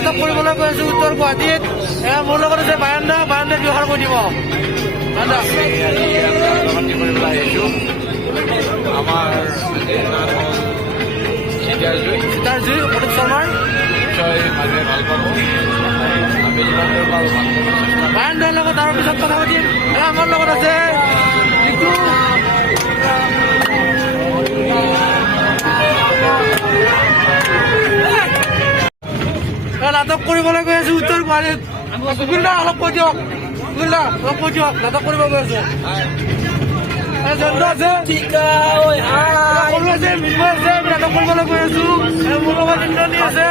নাটক কৰিবলৈ গৈ আছো উত্তৰ গুৱাহাটীত। মোৰ লগত আছে বায়ান্দা ব্যৱহাৰ কৰি দিব। আমাৰ সীতাৰজুই প্ৰদীপ শৰ্মাৰ নিশ্চয় মানুহে ভাল পাব। আমি যিমান দূৰ পাৰোঁ বায়ান্দাৰ লগত আৰু পিছত কথা পাতিম। আমাৰ লগত আছে ঋতু। নাটক কৰিবলৈ গৈ আছো উত্তৰ গুৱাহাটীত। গুগিলদা অলপ কৈ দিয়ক, নাটক কৰিব গৈ আছো। নাটক কৰিবলৈ গৈ আছো। মোৰ লগত ইন্দ্ৰণী আছে,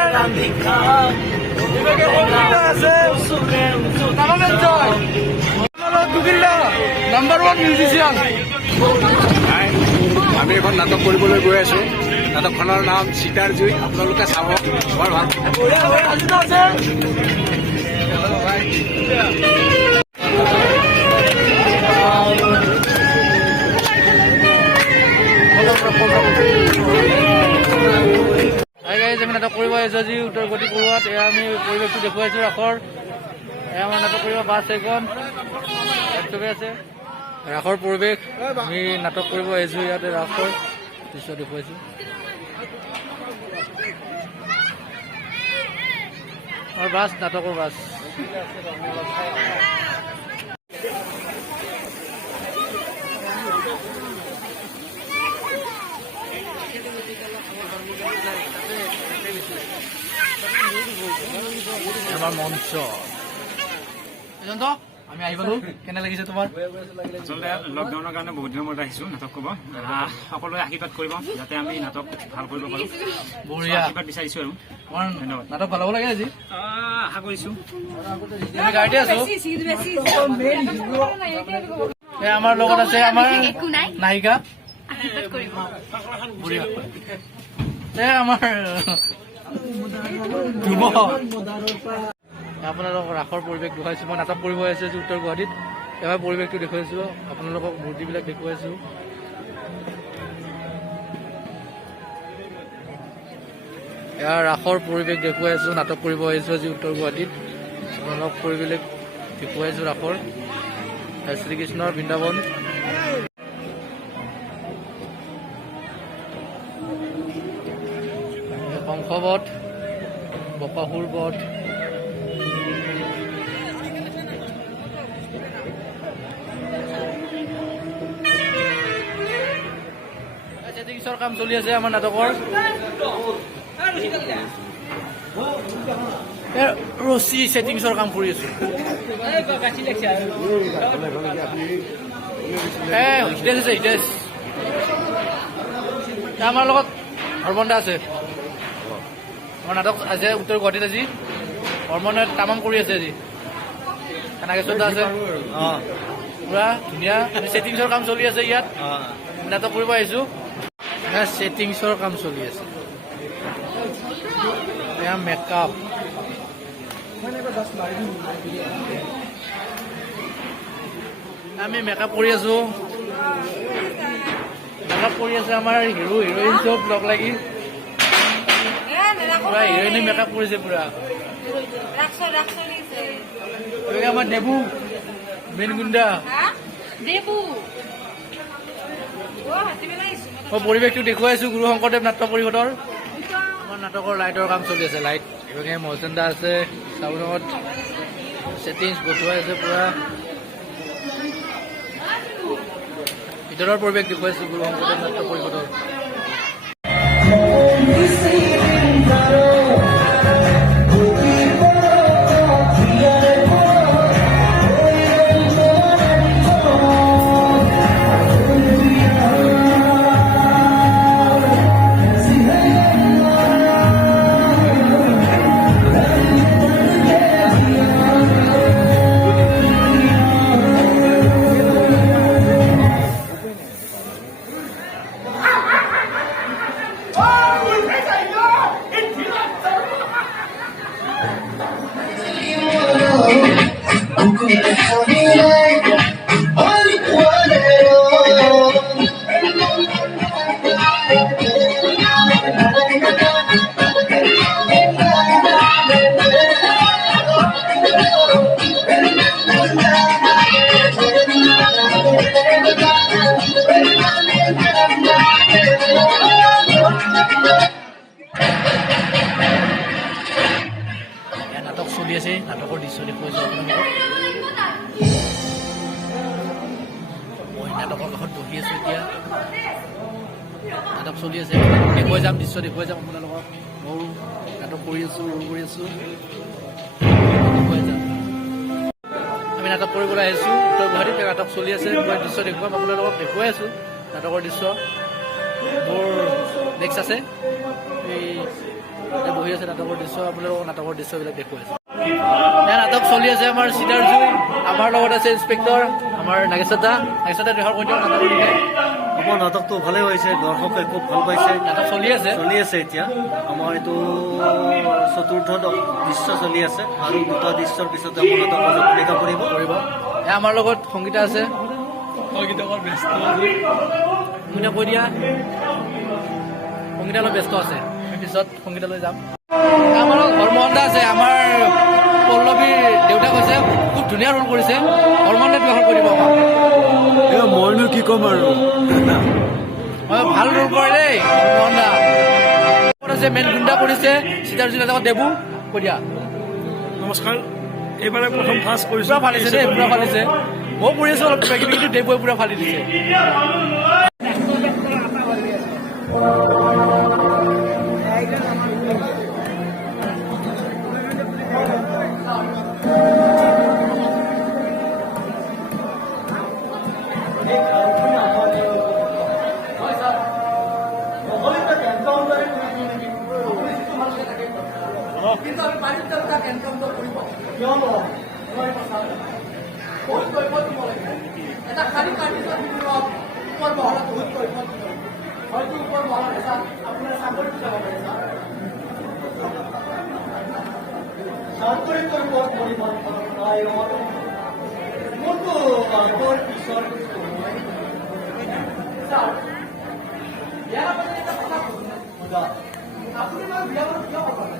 গুগিলদা নাম্বাৰ 1 মিউজিচিয়ান। আমি এখন নাটক কৰিবলৈ গৈ আছোঁ। নাটকখনৰ নাম সীতাৰ জুই। আপোনালোকে চাব, বৰ ভাল। আমি নাটক কৰিব আহিছো আজি উত্তৰ গুৱাহাটী পৰুৱাত। এয়া আমি পৰিৱেশটো দেখুৱাইছো ৰাসৰ। এয়া আমাৰ নাটক কৰিব বাছ এখন চবে আছে। ৰাসৰ পৰিৱেশ আমি নাটক কৰিব আহিছো। ইয়াতে ৰাসৰ দৃশ্য দেখুৱাইছো। আৰু বাছ নাটকৰ বাছ। আমাৰ মঞ্চ আমি আহি পালো। কেনে লাগিছে তোমাৰ? আচলতে লকডাউনৰ কাৰণে বহুত দিনৰ মূৰত আহিছো নাটক কৰিব। সকলোৱে আশীৰ্বাদ কৰিব যাতে আমি নাটক ভাল কৰিব পাৰো। বঢ়িয়া আশীৰ্বাদ বিচাৰিছো আৰু ধন্যবাদ। নাটক ভাল হ'ব লাগে আজি। আশা কৰিছো। আমি গাড়ীতে আছো। আমাৰ লগত আছে আমাৰ নায়িকা বঢ়িয়া। আমাৰ আপোনালোকক ৰাসৰ পৰিৱেশ দেখুৱাইছো। মই নাটক কৰিব আহিছো উত্তৰ গুৱাহাটীত। এবাৰ পৰিৱেশটো দেখুৱাইছো আপোনালোকক, মূৰ্তিবিলাক দেখুৱাইছো। এয়া ৰাসৰ পৰিৱেশ দেখুৱাইছো। নাটক কৰিব আহিছো আজি উত্তৰ গুৱাহাটীত। আপোনালোকক পৰিৱেশ দেখুৱাইছো ৰাসৰ। শ্ৰীকৃষ্ণৰ বৃন্দাবন। শংখবধ, বকাসুৰ বধ। ছেটিংছৰ কাম চলি আছে আমাৰ নাটকৰ। ৰছী ছেটিংছৰ কাম কৰি আছো। হিতেশ আমাৰ লগত হৰমন্দা আছে। আমাৰ নাটক আছে উত্তৰ গুৱাহাটীত আজি। হৰমনে তামাম কৰি আছে আজি। নাগেশ্বৰ আছে পুৰা ধুনীয়া। ছেটিংছৰ কাম চলি আছে ইয়াত। নাটক কৰিব আহিছো। ছেটিংছৰ কাম চলি আছে। এয়া মেকআপ। আমি মেকআপ কৰি আছো। মেকআপ কৰি আছে আমাৰ হিৰো হিৰইন চব লগ লাগি। পুৰা হিৰইনে মেকআপ কৰিছে পুৰা। আমাৰ দেবু মেইন গুণ্ডা। মই পৰিৱেশটো দেখুৱাইছো গুৰু শংকৰদেৱ নাট্য পৰিষদৰ। আমাৰ নাটকৰ লাইটৰ কাম চলি আছে। লাইট এইভাগে মহচেন্দা আছে। চাউলত ছেটিংছ বঠোৱাই আছে পুৰা। ভিতৰৰ পৰিৱেশ দেখুৱাইছো গুৰু শংকৰদেৱ নাট্য পৰিষদৰ। চলি আছে নাটকৰ দৃশ্য দেখুৱাইছোঁ আপোনালোকক মই নাটকৰ কাষত বহি আছোঁ এতিয়া নাটক চলি আছে দেখুৱাই যাম দৃশ্য দেখুৱাই যাম আপোনালোকক ময়ো নাটক কৰি আছোঁ ৰোল কৰি আছোঁ দেখুৱাই যাম আমি নাটক কৰিবলৈ আহিছোঁ উত্তৰ গুৱাহাটীত নাটক চলি আছে মই দৃশ্য দেখুৱাম আপোনালোকক দেখুৱাই আছোঁ নাটকৰ দৃশ্য মোৰ নেক্সট আছে এই বহি আছে নাটকৰ দৃশ্য আপোনালোকক নাটকৰ দৃশ্যবিলাক দেখুৱাই আছোঁ নাটক চলি আছে আমাৰ চিটাৰ জুই আমাৰ লগত আছে ইন্সপেক্টৰ আমাৰ নাগেশ্বৰ দা দেহৰ কৈ দিয়ক নাটকৰ বিষয়ে আমাৰ নাটকটো ভালে হৈছে দৰ্শকে খুব ভাল পাইছে নাটক চলি আছে এতিয়া আমাৰ এইটো চতুৰ্থ দৃশ্য চলি আছে আৰু দুটা দৃশ্যৰ পিছতে আমাৰ নাটক ভূমিকা কৰিব আমাৰ লগত সংগীতা আছে সংগীতা কৈ দিয়া সংগীতা অলপ ব্যস্ত আছে পিছত সংগীতালৈ যাম আমাৰ লগত হৰমোহন দা আছে আমাৰ পল্লৱীৰ দেউতাক হৈছে খুব ধুনীয়া ৰোল কৰিছে হৰমোহন দাক ব্যৱহাৰ কৰিব মইনো কি ক'ম আৰু ভাল ৰোল কৰে দেই হৰমোহন দা আছে মেইন গুণ্ডা কৰিছে চিটাৰ জিলাৰ লগত দেবু কৈ দিয়া নমস্কাৰ এইবাৰে প্ৰথম ফাৰ্ষ্ট কৰিছোঁ পুৰা ফালিছে দেই পুৰা ফালিছে মই কৰি আছোঁ অলপ কিবা কিবি কিন্তু দেবুৱে পুৰা ফালি দিছে কিন্তু আমি পাৰিম তাক এনকাউণ্টাৰ কৰিব কিয়নো এটা খালী কাৰ্টিজৰ ভিতৰত ওপৰ মহলাত বহুত কৰিব হয়তো ওপৰ মহলাত আপোনাৰ চাকৰিত যাব পাৰে চাকৰিৰ ওপৰত পৰিৱৰ্তন মোৰতো আগৰ পিছৰ ইয়াৰ মানে এটা কথা আপুনি মই বিয়া বাৰু কিয় কৰিব পাৰে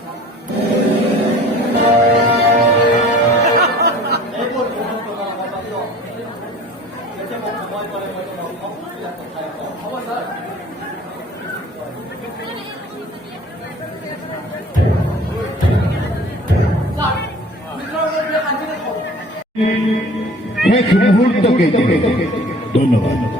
এক মুহূৰ্তকে ধন্যবাদ।